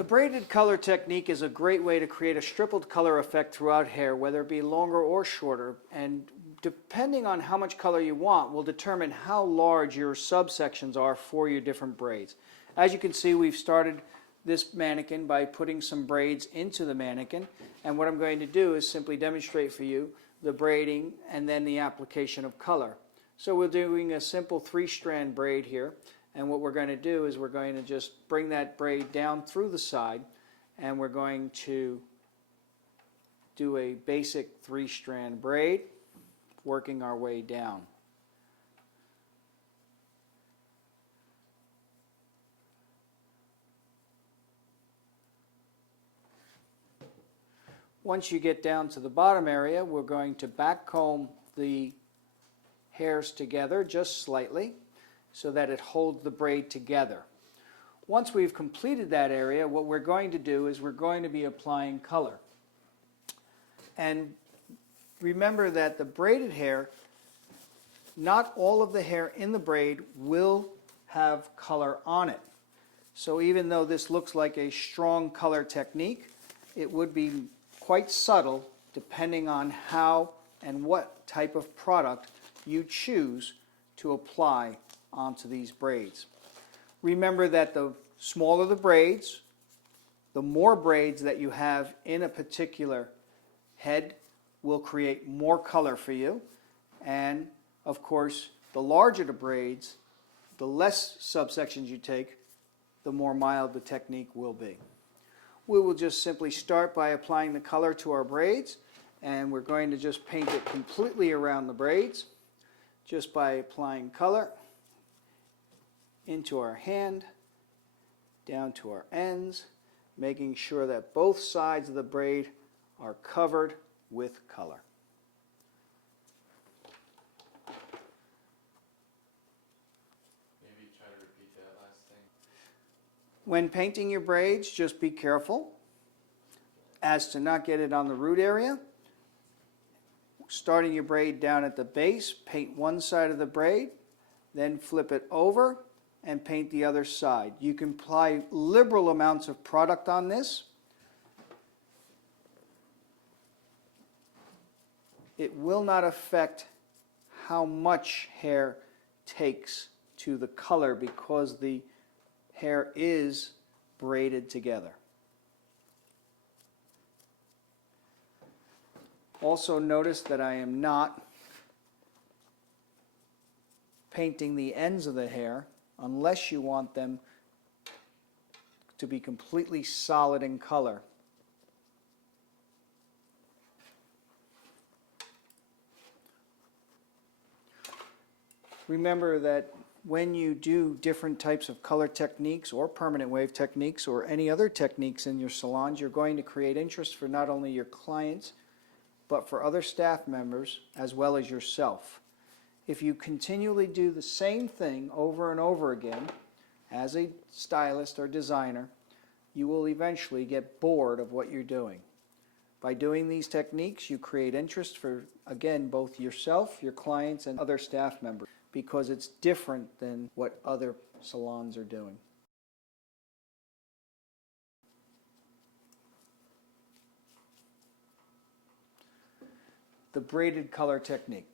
The braided color technique is a great way to create a stippled color effect throughout hair, whether it be longer or shorter, and depending on how much color you want will determine how large your subsections are for your different braids. As you can see, we've started this mannequin by putting some braids into the mannequin, and what I'm going to do is simply demonstrate for you the braiding and then the application of color. So we're doing a simple 3-strand braid here, and what we're going to do is we're going to just bring that braid down through the side, and we're going to do a basic 3-strand braid, working our way down. Once you get down to the bottom area, we're going to back comb the hairs together just slightly so that it holds the braid together. Once we've completed that area, what we're going to do is we're going to be applying color. And remember that the braided hair, not all of the hair in the braid will have color on it. So even though this looks like a strong color technique, it would be quite subtle depending on how and what type of product you choose to apply onto these braids. Remember that the smaller the braids, the more braids that you have in a particular head will create more color for you, and of course the larger the braids, the less subsections you take, the more mild the technique will be. We will just simply start by applying the color to our braids, and we're going to just paint it completely around the braids just by applying color into our hand, down to our ends, making sure that both sides of the braid are covered with color. Maybe try to repeat that last thing. When painting your braids, just be careful as to not get it on the root area. Starting your braid down at the base, paint one side of the braid, then flip it over and paint the other side. You can apply liberal amounts of product on this. It will not affect how much hair takes to the color because the hair is braided together. Also notice that I am not painting the ends of the hair unless you want them to be completely solid in color. Remember that when you do different types of color techniques or permanent wave techniques or any other techniques in your salons, you're going to create interest for not only your clients but for other staff members as well as yourself. If you continually do the same thing over and over again as a stylist or designer, you will eventually get bored of what you're doing. By doing these techniques, you create interest for, again, both yourself, your clients, and other staff members because it's different than what other salons are doing. The braided color technique.